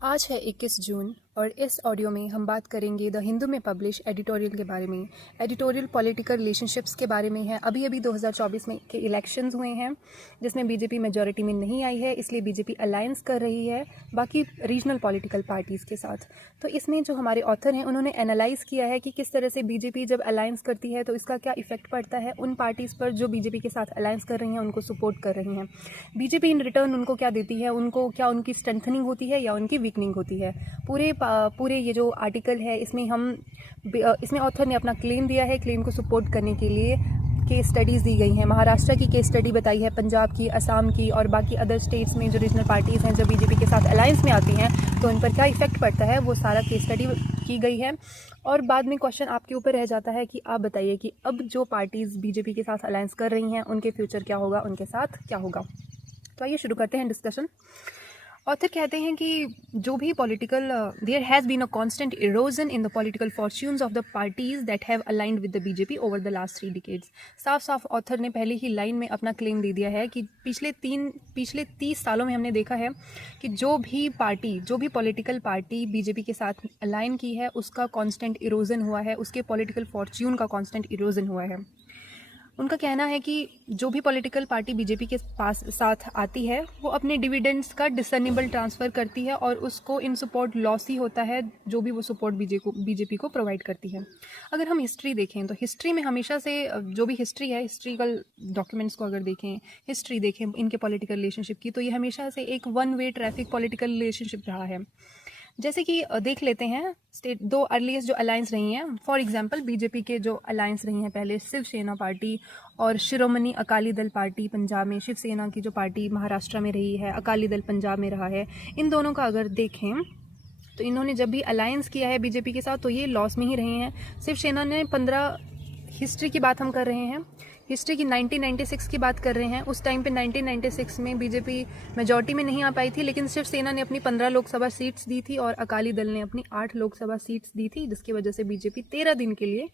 आज है 21 जून और इस ऑडियो में हम बात करेंगे द हिंदू में पब्लिश एडिटोरियल के बारे में। एडिटोरियल पॉलिटिकल रिलेशनशिप्स के बारे में है। अभी 2024 में के इलेक्शंस हुए हैं जिसमें बीजेपी मेजॉरिटी में नहीं आई है, इसलिए बीजेपी अलायंस कर रही है बाकी रीजनल पॉलिटिकल पार्टीज़ के साथ। तो इसमें जो हमारे ऑथर हैं उन्होंने एनालाइज़ किया है कि किस तरह से बीजेपी जब अलायंस करती है तो इसका क्या इफेक्ट पड़ता है उन पार्टीज़ पर जो बीजेपी के साथ अलायंस कर रही हैं, उनको सपोर्ट कर रही हैं। बीजेपी इन रिटर्न उनको क्या देती है, उनको क्या उनकी स्ट्रेंथनिंग होती है या उनकी वीकनिंग होती है। पूरे ये जो आर्टिकल है इसमें ऑथर ने अपना क्लेम दिया है। क्लेम को सपोर्ट करने के लिए केस स्टडीज़ दी गई हैं। महाराष्ट्र की केस स्टडी बताई है, पंजाब की, असम की और बाकी अदर स्टेट्स में जो रीजनल पार्टीज़ हैं जब बीजेपी के साथ अलायंस में आती हैं तो उन पर क्या इफेक्ट पड़ता है, वो सारा केस स्टडी की गई है। और बाद में क्वेश्चन आपके ऊपर रह जाता है कि आप बताइए कि अब जो पार्टीज़ बीजेपी के साथ अलायंस कर रही हैं उनके फ्यूचर क्या होगा, उनके साथ क्या होगा। तो आइए शुरू करते हैं डिस्कशन। ऑथर कहते हैं कि जो भी there has been a constant erosion in the political fortunes of the parties that have aligned with the BJP over the last 3 decades. साफ ऑथर ने पहले ही लाइन में अपना क्लेम दे दिया है कि पिछले 30 सालों में हमने देखा है कि जो भी पॉलिटिकल पार्टी बीजेपी के साथ अलाइन की है उसका कांस्टेंट इरोजन हुआ है, उसके पॉलिटिकल फॉर्च्यून का कांस्टेंट इरोजन हुआ है। उनका कहना है कि जो भी पॉलिटिकल पार्टी बीजेपी के साथ आती है वो अपने डिविडेंड्स का डिसर्नेबल ट्रांसफ़र करती है और उसको इन सपोर्ट लॉस ही होता है जो भी वो सपोर्ट बीजेपी को प्रोवाइड करती है। अगर हम हिस्ट्री देखें तो हिस्ट्री में हमेशा से जो भी हिस्ट्री है, हिस्ट्रिकल डॉक्यूमेंट्स को अगर हिस्ट्री देखें इनके पॉलिटिकल रिलेशनशिप की, तो ये हमेशा से एक one way traffic political relationship रहा है। जैसे कि देख लेते हैं दो अर्लीस्ट जो अलायंस रही हैं। फॉर एग्जांपल बीजेपी के जो अलायंस रही हैं पहले, शिवसेना पार्टी और शिरोमणि अकाली दल पार्टी पंजाब में, शिवसेना की जो पार्टी महाराष्ट्र में रही है, अकाली दल पंजाब में रहा है। इन दोनों का अगर देखें तो इन्होंने जब भी अलायंस किया है बीजेपी के साथ तो ये लॉस में ही रहे हैं। शिवसेना ने हिस्ट्री की बात हम कर रहे हैं, हिस्ट्री की 1996 की बात कर रहे हैं। उस टाइम पे 1996 में बीजेपी मेजॉरिटी में नहीं आ पाई थी, लेकिन शिवसेना ने अपनी 15 लोकसभा सीट्स दी थी और अकाली दल ने अपनी 8 लोकसभा सीट्स दी थी, जिसकी वजह से बीजेपी 13 दिन के लिए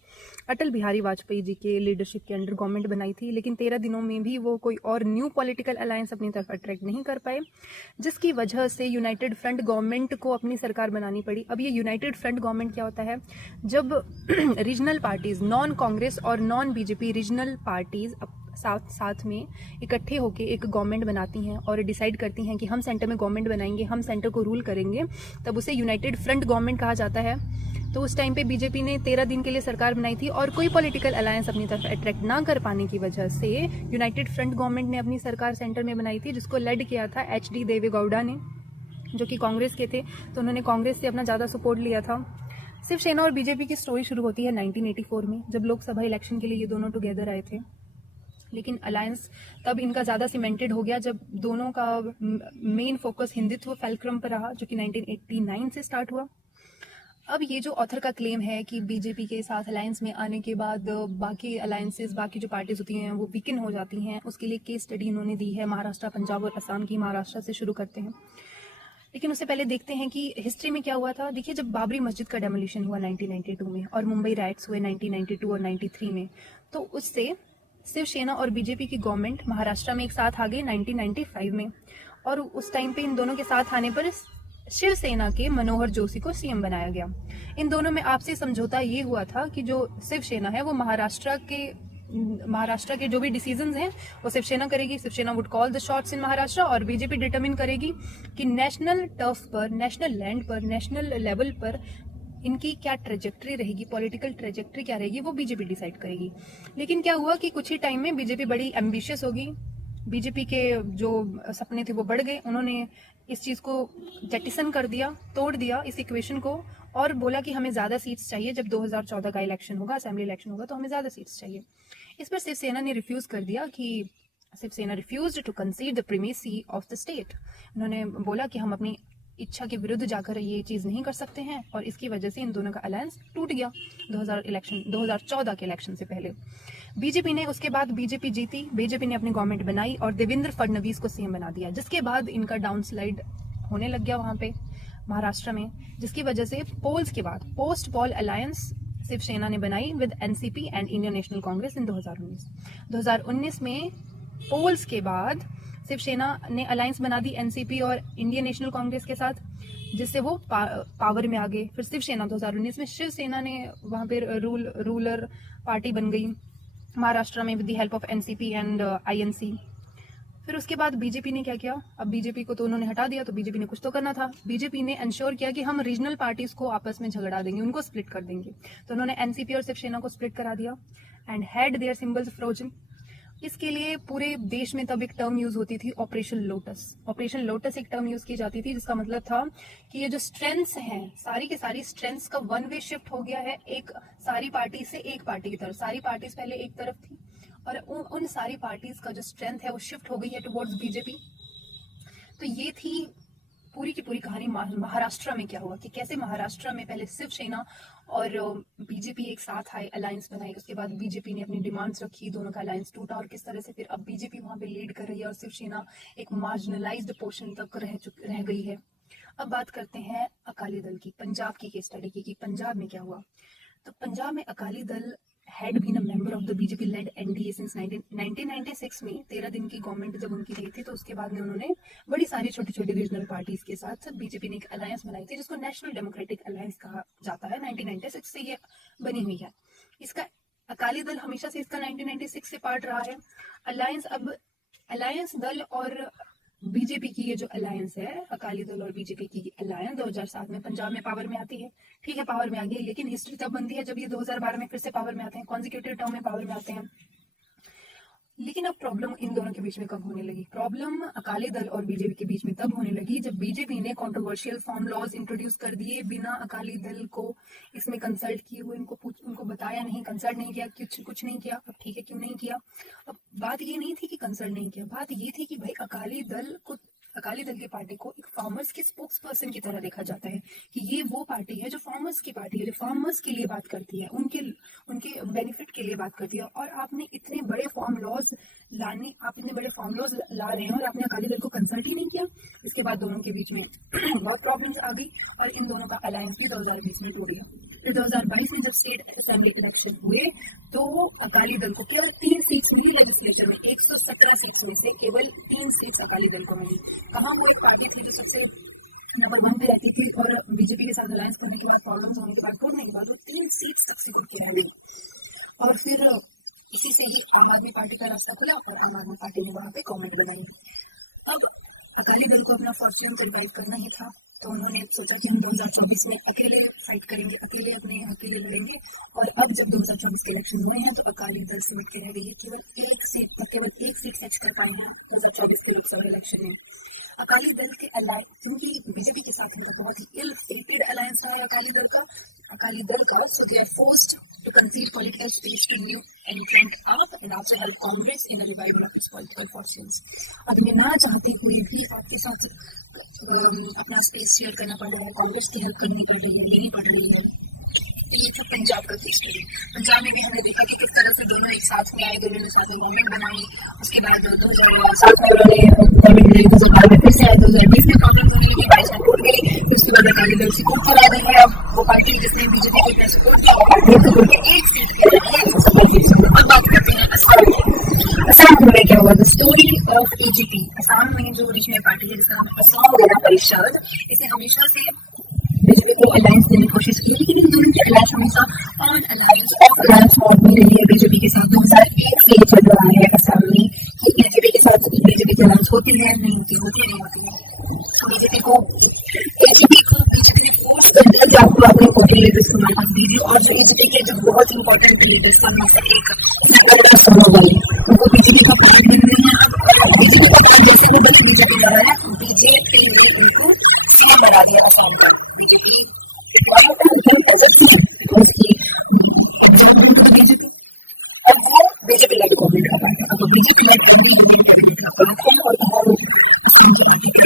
अटल बिहारी वाजपेयी जी के लीडरशिप के अंडर गवर्नमेंट बनाई थी। लेकिन 13 दिनों में भी वो कोई और न्यू पॉलिटिकल अलायंस अपनी तरफ अट्रैक्ट नहीं कर पाए, जिसकी वजह से यूनाइटेड फ्रंट गवर्नमेंट को अपनी सरकार बनानी पड़ी। अब ये यूनाइटेड फ्रंट गवर्नमेंट क्या होता है, जब रीजनल पार्टीज, नॉन कांग्रेस और नॉन बीजेपी रीजनल पार्टीज साथ में इकट्ठे होकर एक गवर्नमेंट बनाती हैं और डिसाइड करती हैं कि हम सेंटर में गवर्नमेंट बनाएंगे, हम सेंटर को रूल करेंगे, तब उसे यूनाइटेड फ्रंट गवर्नमेंट कहा जाता है। तो उस टाइम पे बीजेपी ने 13 दिन के लिए सरकार बनाई थी और कोई पॉलिटिकल अलायंस अपनी तरफ अट्रैक्ट ना कर पाने की वजह से यूनाइटेड फ्रंट गवर्नमेंट ने अपनी सरकार सेंटर में बनाई थी, जिसको लीड किया था HD देवेगौड़ा ने, जो कि कांग्रेस के थे। तो उन्होंने कांग्रेस से अपना ज़्यादा सपोर्ट लिया था। शिवसेना और बीजेपी की स्टोरी शुरू होती है 1984 में, जब लोकसभा इलेक्शन के लिए ये दोनों टुगेदर आए थे। लेकिन अलायंस तब इनका ज़्यादा सीमेंटेड हो गया जब दोनों का मेन फोकस हिंदुत्व फैल्क्रम पर रहा, जो कि 1989 से स्टार्ट हुआ। अब ये जो ऑथर का क्लेम है कि बीजेपी के साथ अलायंस में आने के बाद बाकी अलायंसेस, बाकी जो पार्टीज होती हैं वो वीकन हो जाती हैं, उसके लिए केस स्टडी इन्होंने दी है महाराष्ट्र, पंजाब और असम की। महाराष्ट्र से शुरू करते हैं, लेकिन उससे पहले देखते हैं कि हिस्ट्री में क्या हुआ था। देखिए, जब बाबरी मस्जिद का डेमोलिशन हुआ 1992 में और मुंबई राइट्स हुए 1992 और 93 में, तो उससे शिवसेना और बीजेपी की गवर्नमेंट महाराष्ट्र में एक साथ आ गई 1995 में। और उस टाइम पे इन दोनों के साथ आने पर शिवसेना के मनोहर जोशी को CM बनाया गया। इन दोनों में आपसी समझौता ये हुआ था कि जो शिवसेना है वो महाराष्ट्र के जो भी डिसीजंस हैं वो शिवसेना करेगी, Shiv Sena would call the shots in Maharashtra, और बीजेपी डिटरमिन करेगी कि नेशनल टर्फ पर, नेशनल लैंड पर, नेशनल लेवल पर इनकी क्या ट्रेजेक्ट्री रहेगी, पॉलिटिकल ट्रेजेक्ट्री क्या रहेगी, वो बीजेपी डिसाइड करेगी। लेकिन क्या हुआ कि कुछ ही टाइम में बीजेपी बड़ी एम्बिशियस हो गई, बीजेपी के जो सपने थे वो बढ़ गए। उन्होंने इस चीज़ को जेटिसन कर दिया, तोड़ दिया इस इक्वेशन को, और बोला कि हमें ज़्यादा सीट्स चाहिए। जब 2014 का इलेक्शन होगा, असेंबली इलेक्शन होगा, तो हमें ज़्यादा सीट्स चाहिए। इस पर शिवसेना ने रिफ्यूज़ कर दिया कि Shiv Sena refused to concede the primacy of the state. उन्होंने बोला कि हम अपनी इच्छा के विरुद्ध जाकर ये चीज़ नहीं कर सकते हैं, और इसकी वजह से इन दोनों का अलायंस टूट गया 2014 के इलेक्शन से पहले। बीजेपी ने उसके बाद बीजेपी जीती, बीजेपी ने अपनी गवर्नमेंट बनाई और देवेंद्र फडणवीस को CM बना दिया, जिसके बाद इनका डाउनस्लाइड होने लग गया वहाँ पे महाराष्ट्र में, जिसकी वजह से पोल्स के बाद पोस्ट पोल अलायंस शिवसेना ने बनाई with NCP and Indian National Congress in 2019 में। पोल्स के बाद शिवसेना ने अलायंस बना दी एनसीपी और इंडियन नेशनल कांग्रेस के साथ, जिससे वो पावर में आ गए। फिर शिवसेना 2019 में शिवसेना ने वहाँ पे रूलर पार्टी बन गई महाराष्ट्र में with the help of NCP and INC. फिर उसके बाद बीजेपी ने क्या किया, अब बीजेपी को तो उन्होंने हटा दिया, तो बीजेपी ने कुछ तो करना था। बीजेपी ने इंश्योर किया कि हम रीजनल पार्टीज को आपस में झगड़ा देंगे, उनको स्प्लिट कर देंगे। तो उन्होंने एनसीपी और शिवसेना को स्प्लिट करा दिया and had there symbols frozen. इसके लिए पूरे देश में तब एक टर्म यूज होती थी, ऑपरेशन लोटस। ऑपरेशन लोटस एक टर्म यूज की जाती थी जिसका मतलब था कि ये जो स्ट्रेंथ्स हैं, सारी की सारी स्ट्रेंथ्स का वन वे शिफ्ट हो गया है, एक सारी पार्टी से एक पार्टी की तरफ। सारी पार्टीज पहले एक तरफ थी और उन सारी पार्टीज का जो स्ट्रेंथ है वो शिफ्ट हो गई है टुवर्ड्स बीजेपी। तो ये थी पूरी की पूरी कहानी महाराष्ट्र में क्या हुआ, कि कैसे महाराष्ट्र में पहले शिवसेना और बीजेपी एक साथ आए, अलायंस बनाई। उसके बाद बीजेपी ने अपनी डिमांड्स रखी, दोनों का अलायंस टूटा और किस तरह से फिर अब बीजेपी वहां पे लीड कर रही है और शिवसेना एक मार्जिनलाइज्ड पोर्शन तक रह गई है। अब बात करते हैं अकाली दल की, पंजाब की केस स्टडी की, कि पंजाब में क्या हुआ। तो पंजाब में Akali Dal had been a member of the BJP led NDA since 1996 में 13 दिन की गवर्नमेंट जब उनकी रही थी, तो उसके बाद में उन्होंने बड़ी सारी छोटी छोटी रीजनल पार्टीज के साथ बीजेपी ने एक अलायंस बनाई थी जिसको नेशनल डेमोक्रेटिक अलायंस कहा जाता है। 1996 से ये बनी हुई है। इसका अकाली दल हमेशा से इसका 1996 से पार्ट रहा है। अलायंस दल और बीजेपी की ये जो अलायंस है, अकाली दल और बीजेपी की अलायंस 2007 में पंजाब में पावर में आती है। ठीक है, पावर में आ गई, लेकिन हिस्ट्री तब बनती है जब ये 2012 में फिर से पावर में आते हैं, कॉन्जिक्यूटिव टर्म में पावर में आते हैं। लेकिन अब प्रॉब्लम इन दोनों के बीच में कब होने लगी? प्रॉब्लम अकाली दल और बीजेपी के बीच में तब होने लगी जब बीजेपी ने कंट्रोवर्शियल फार्म लॉज इंट्रोड्यूस कर दिए बिना अकाली दल को इसमें कंसल्ट किए हुए। उनको बताया नहीं, कंसल्ट नहीं किया, कुछ नहीं किया। अब ठीक है, क्यों नहीं किया? अब बात ये नहीं थी कि कंसल्ट नहीं किया, बात ये थी कि भाई अकाली दल की पार्टी को एक फार्मर्स के स्पोक्स पर्सन की तरह देखा जाता है, कि ये वो पार्टी है जो फार्मर्स की पार्टी है, जो फार्मर्स के लिए बात करती है, उनके बेनिफिट के लिए बात करती है। और आपने इतने बड़े फार्म लॉज ला रहे हैं और आपने अकाली दल को कंसल्ट ही नहीं किया। इसके बाद दोनों के बीच में बहुत प्रॉब्लम्स आ गई और इन दोनों का अलायंस भी 2020 में टूट गया। फिर 2022 में जब स्टेट असेंबली इलेक्शन हुए तो अकाली दल को केवल 3 सीट्स मिली लेजिस्लेचर में। 117 सीट्स में से केवल 3 सीट्स अकाली दल को मिली। कहाँ वो एक पार्टी थी जो सबसे नंबर 1 पे रहती थी और बीजेपी के साथ अलायंस करने के बाद, प्रॉब्लम्स होने के बाद, टूटने के बाद वो 3 सीट्स तक सिकुड़ के रह गई। और फिर इसी से ही आम आदमी पार्टी का रास्ता खुला और आम आदमी पार्टी ने वहां पे गवर्नमेंट बनाई। अब अकाली दल को अपना फॉर्च्यून रिवाइव करना ही था, तो उन्होंने सोचा कि हम 2024 में अकेले फाइट करेंगे, अकेले अपने हक के लिए लड़ेंगे। और अब जब 2024 के इलेक्शन हुए हैं तो अकाली दल सिमट के रह गई है, केवल एक सीट सच कर पाए हैं 2024 के लोकसभा इलेक्शन में। अकाली दल के अलायंस, क्योंकि बीजेपी के साथ इनका बहुत ही इल फेटेड अलायंस रहा है अकाली दल का, so they are forced to concede political space to new entrant up and also help Congress in a revival of its political fortunes. अब इन्हें ना चाहते हुए भी आपके साथ अपना स्पेस शेयर करना पड़ रहा है, कांग्रेस की हेल्प करनी पड़ रही है, लेनी पड़ रही है। तो ये था पंजाब का केस स्टडी। पंजाब में भी हमने देखा कि किस तरह से दोनों एक साथ में आए, दोनों ने साथ में गवर्नमेंट बनाई। उसके बाद 2007 में उन्होंने गवर्नमेंट बनाई, 2012 में फिर से आए, 2020 में प्रॉब्लम होने लगी, 22 में टूट गई। फिर उसके बाद अकाली दल सपोर्ट पर आ गई है। अब वो पार्टी जिसने बीजेपी को इतना सपोर्ट किया एक सीट के लिए। अब बात करते हैं असम में क्या हुआ, the story of AGP. Assam में जो रीजनल पार्टी है जिसका नाम असम गण परिषद, इसे हमेशा से बीजेपी को अलायंस देने की कोशिश की, लेकिन इन दोनों की अलायंस हमेशा ऑन अलायंस मोड में रही है बीजेपी के साथ। 2001 से चल रहा है असम में कि बीजेपी के साथ बीजेपी की अलायंस होती है, नहीं होती है। तो बीजेपी ने फोर्स कर दिया कि आपको अपने इम्पोर्टेंट लीडर्स को हमारे पास दीजिए। और जो एजीपी के जो बहुत इंपॉर्टेंट लीडर्स थे उनमें से एक वो बीजेपी का पॉइंट बन रहे हैं। अब बीजेपी का पॉइंट जैसे वो बनी, बीजेपी लड़ा है, बीजेपी ने इनको सीएम बना दिया असम का। बीजेपी अब वो बीजेपी लेड गवर्नमेंट का पार्ट है। अब बीजेपी लेड एनडीए कैबिनेट का पार्ट है और असम की पार्टी का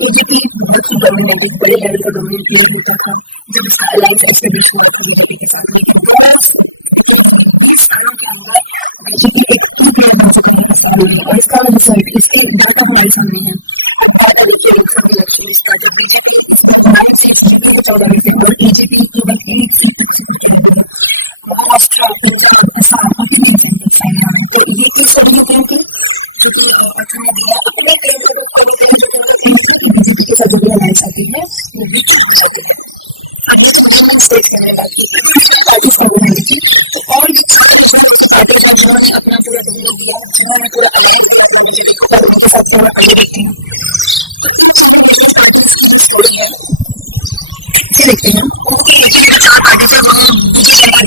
एजीपी बहुत ही डोमिनेट, एक बड़े लेवल का डोमिनेट प्लेयर होता था जब इसका अलायंस एस्टेब्लिश हुआ था बीजेपी के साथ। लेकिन 20 सालों के अंदर बीजेपी एक की प्लेयर बन चुकी है और इसका रिजल्ट, इसके डाटा हमारे सामने है। अब बात करें लोकसभा इलेक्शन का, जब बीजेपी 9 सीट्स जीते थे 14 में से और बीजेपी केवल 1 सीट तक से कुछ महाराष्ट्र, पंजाब, असम और कितने कैंडिडेट्स आए हैं, तो ये मृत्यु हो जाती है। स्टेट करने लगी पार्टी फॉर्म हुई थी, तो और भी 4 पार्टीज हैं जिन्होंने अपना पूरा बहुमत दिया, जिन्होंने पूरा अलायंस दिया अपने बीजेपी को, और उनके साथ पूरा अलायंस थी। तो इन 4 पार्टीज की जो स्टोरी है ये देखते हैं। उनकी 4 पार्टीज है, वो बीजेपी,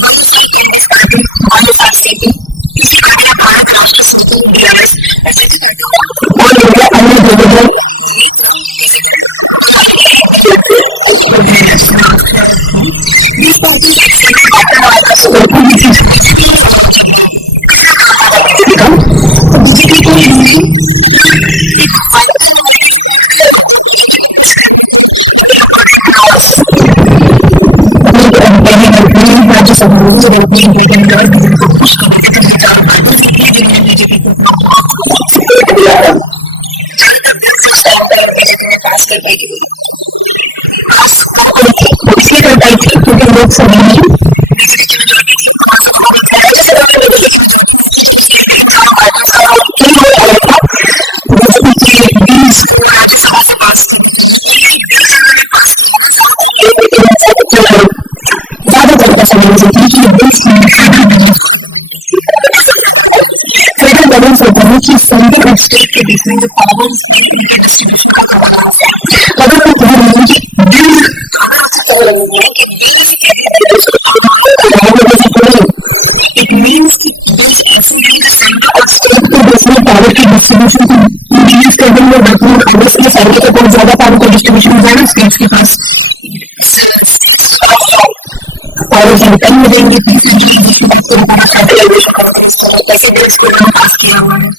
दोनों साइड कांग्रेस पार्टी, आरएसपी, तीसरी पार्टी है भारत राष्ट्र समिति, बीआरएस, ऐसी पार्टी और इंडिया अन्य दोनों these parties represented better markers of open funding of state के बीच में जो powers में इनके distribution का अगर हम कहें कि it means कि bills ऐसे हैं कि center और state के बीच में power की distribution को increase कर देंगे, बाकी others के center के पास ज़्यादा power का distribution हो जाएगा, states के पास power ज़्यादा कम हो जाएंगे, ऐसे bills को पास किया हुआ है।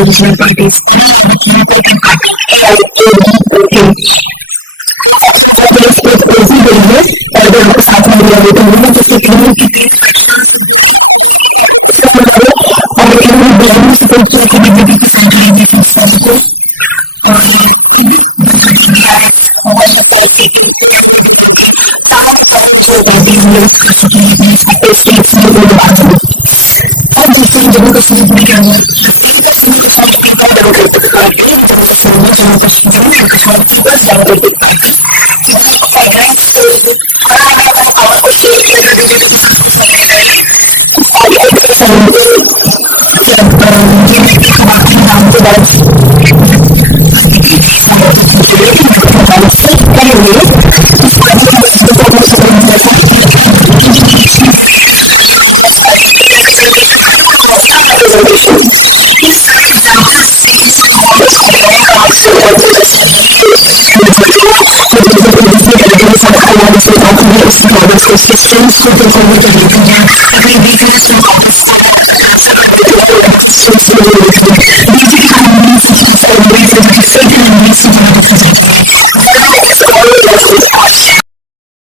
Regional parties जम्मू कश्मीर में क्या हुआ